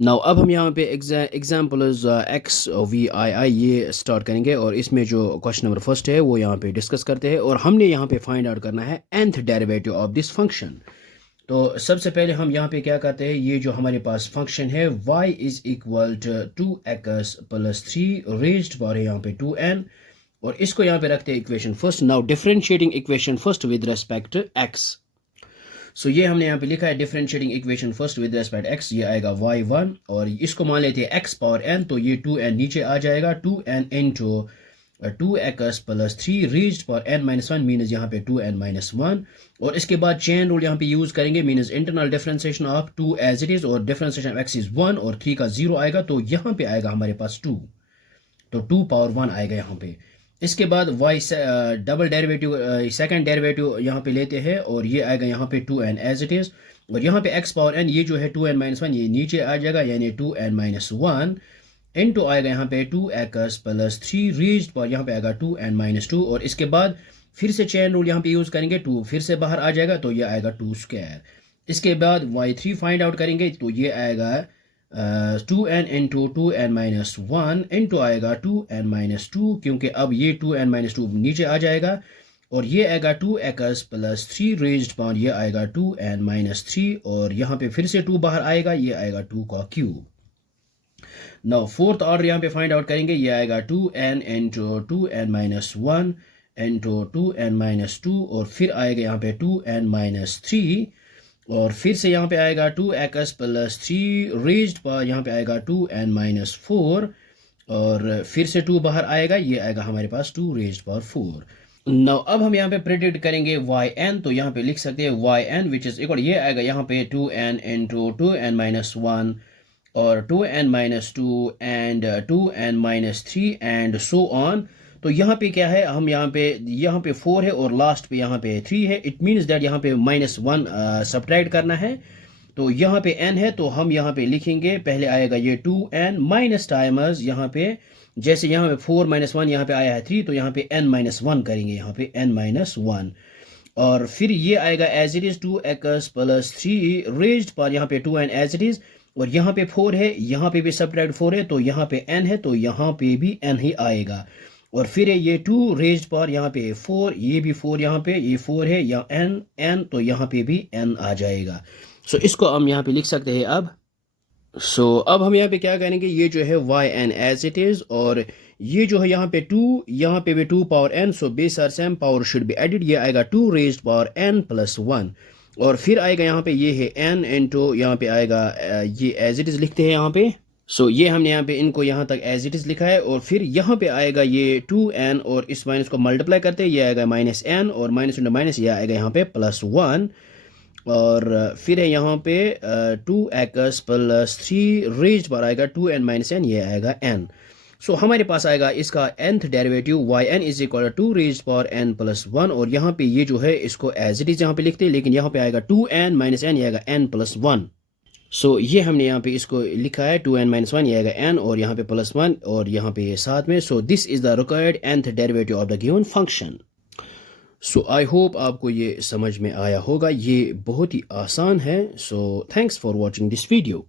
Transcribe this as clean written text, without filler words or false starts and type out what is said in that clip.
Now अब हम यहाँ पे एग्जाम्पल्स एक्स वी आई आई ये स्टार्ट करेंगे और इसमें जो क्वेश्चन नंबर फर्स्ट है वो यहाँ पे डिस्कस करते हैं और हमने यहाँ पे फाइंड आउट करना है nth derivative of this function. तो सबसे पहले हम यहाँ पे क्या करते हैं, ये जो हमारे पास फंक्शन है y is equal to x plus 3 raised power है यहाँ पे 2n और इसको यहाँ पे रखते हैं equation first. Now differentiating equation first with respect x। सो ये हमने यहाँ पे लिखा है differentiating equation first with respect x, ये आएगा y1 और इसको मान लेते हैं x पावर n, तो ये 2n नीचे आ जाएगा 2n into 2x plus 3 raised power n minus 1 मीनस यहाँ पे 2n माइनस 1 और इसके बाद चेन रूल यहाँ पे यूज करेंगे means internal differentiation of 2 as it is और डिफरेंशिएशन ऑफ x इज 1 और 3 का 0 आएगा, तो यहाँ पे आएगा हमारे पास 2, तो 2 पावर 1 आएगा यहाँ पे। इसके बाद y double derivative second derivative यहाँ पे लेते हैं और ये आएगा यहाँ पे 2n एज इट इज और यहाँ पे x पावर n ये जो है 2n माइनस 1 ये नीचे आ जाएगा यानी 2n माइनस 1 इनटू आएगा यहाँ पे 2x प्लस 3 रेज्ड पावर यहाँ पे आएगा 2n माइनस 2 और इसके बाद फिर से चेन रूल यहाँ पे यूज करेंगे, 2 फिर से बाहर आ जाएगा तो ये आएगा 2 स्क्वायर। इसके बाद y3 फाइंड आउट करेंगे तो ये आएगा 2n into 2n minus 1 into आएगा 2n माइनस 2 क्योंकि अब ये 2n माइनस 2 नीचे आ जाएगा और ये आएगा 2x प्लस 3 रेज्ड पावर ये आएगा 2n माइनस 3 और यहाँ पे फिर से 2 बाहर आएगा, ये आएगा 2 का क्यूब। नाउ फोर्थ ऑर्डर यहाँ पे फाइंड आउट करेंगे, ये आएगा 2n into 2n minus 1 into 2n minus 2 और फिर आएगा यहाँ पे 2n माइनस 3 और फिर से यहाँ पे आएगा 2x प्लस 3 रेज्ड पावर यहाँ पे आएगा 2n माइनस 4 और फिर से 2 बाहर आएगा, ये आएगा हमारे पास 2 रेज्ड पावर 4। नाउ अब हम यहाँ पे प्रेडिक्ट करेंगे yn, तो यहाँ पे लिख सकते हैं yn विच इज इक्वल, ये आएगा यहाँ पे 2n इंटू 2n माइनस 1 और 2n minus 2 and 2n minus 3 and so on. तो यहाँ पे क्या है, हम यहाँ पे 4 है और लास्ट पे यहाँ पे 3 है, इट मीन्स दैट यहाँ पे माइनस 1 सब्ट्रैक्ट करना है। तो यहाँ पे n है तो हम यहाँ पे लिखेंगे, पहले आएगा ये 2n माइनस टाइमर्स यहाँ पे, जैसे यहाँ पे 4 माइनस 1 यहाँ पे आया है 3 तो यहाँ पे n माइनस 1 करेंगे, यहाँ पे n माइनस 1 और फिर ये आएगा as it is 2x plus 3 raised power यहाँ पे 2n एज इट इज और यहाँ पे 4 है, यहाँ पे भी सब्ट्रैक्ट 4 है तो यहाँ पे n है तो यहाँ पे भी n ही आएगा और फिर है ये 2 रेज्ड पावर यहाँ पे 4, ये भी 4 यहाँ पे ये 4 है या n तो यहाँ पे भी n आ जाएगा। सो इसको हम यहाँ पे लिख सकते हैं अब। अब हम यहाँ पे क्या करेंगे, ये जो है yn एज इट इज और ये जो है यहाँ पे 2, यहाँ पे भी 2 power n, so base are same power should be added, ये आएगा 2 रेज्ड पावर n प्लस 1 और फिर आएगा यहाँ पे ये है n इंटू यहाँ पे आएगा ये एज इट इज लिखते हैं यहाँ पे। ये हमने यहाँ पे इनको यहाँ तक एज इट इज लिखा है और फिर यहाँ पे आएगा ये 2n और इस माइनस को मल्टीप्लाई करते हैं, ये आएगा माइनस n और माइनस इंटू माइनस ये आएगा यहाँ पे प्लस 1 और फिर है यहाँ पे 2x प्लस 3 रेज्ड पर आएगा 2n माइनस n, ये आएगा n। हमारे पास आएगा इसका nth derivative yn is equal to 2 raised power n plus 1 और यहाँ पे ये जो है इसको एज इट इज यहाँ पे लिखते हैं, लेकिन यहाँ पे आएगा 2n माइनस n, ये आएगा n प्लस 1। ये हमने यहाँ पे इसको लिखा है 2n माइनस 1, ये आएगा n और यहाँ पे प्लस 1 और यहाँ पे साथ में। This is the required nth derivative of the given function. I hope आपको ये समझ में आया होगा, ये बहुत ही आसान है। Thanks for watching this video.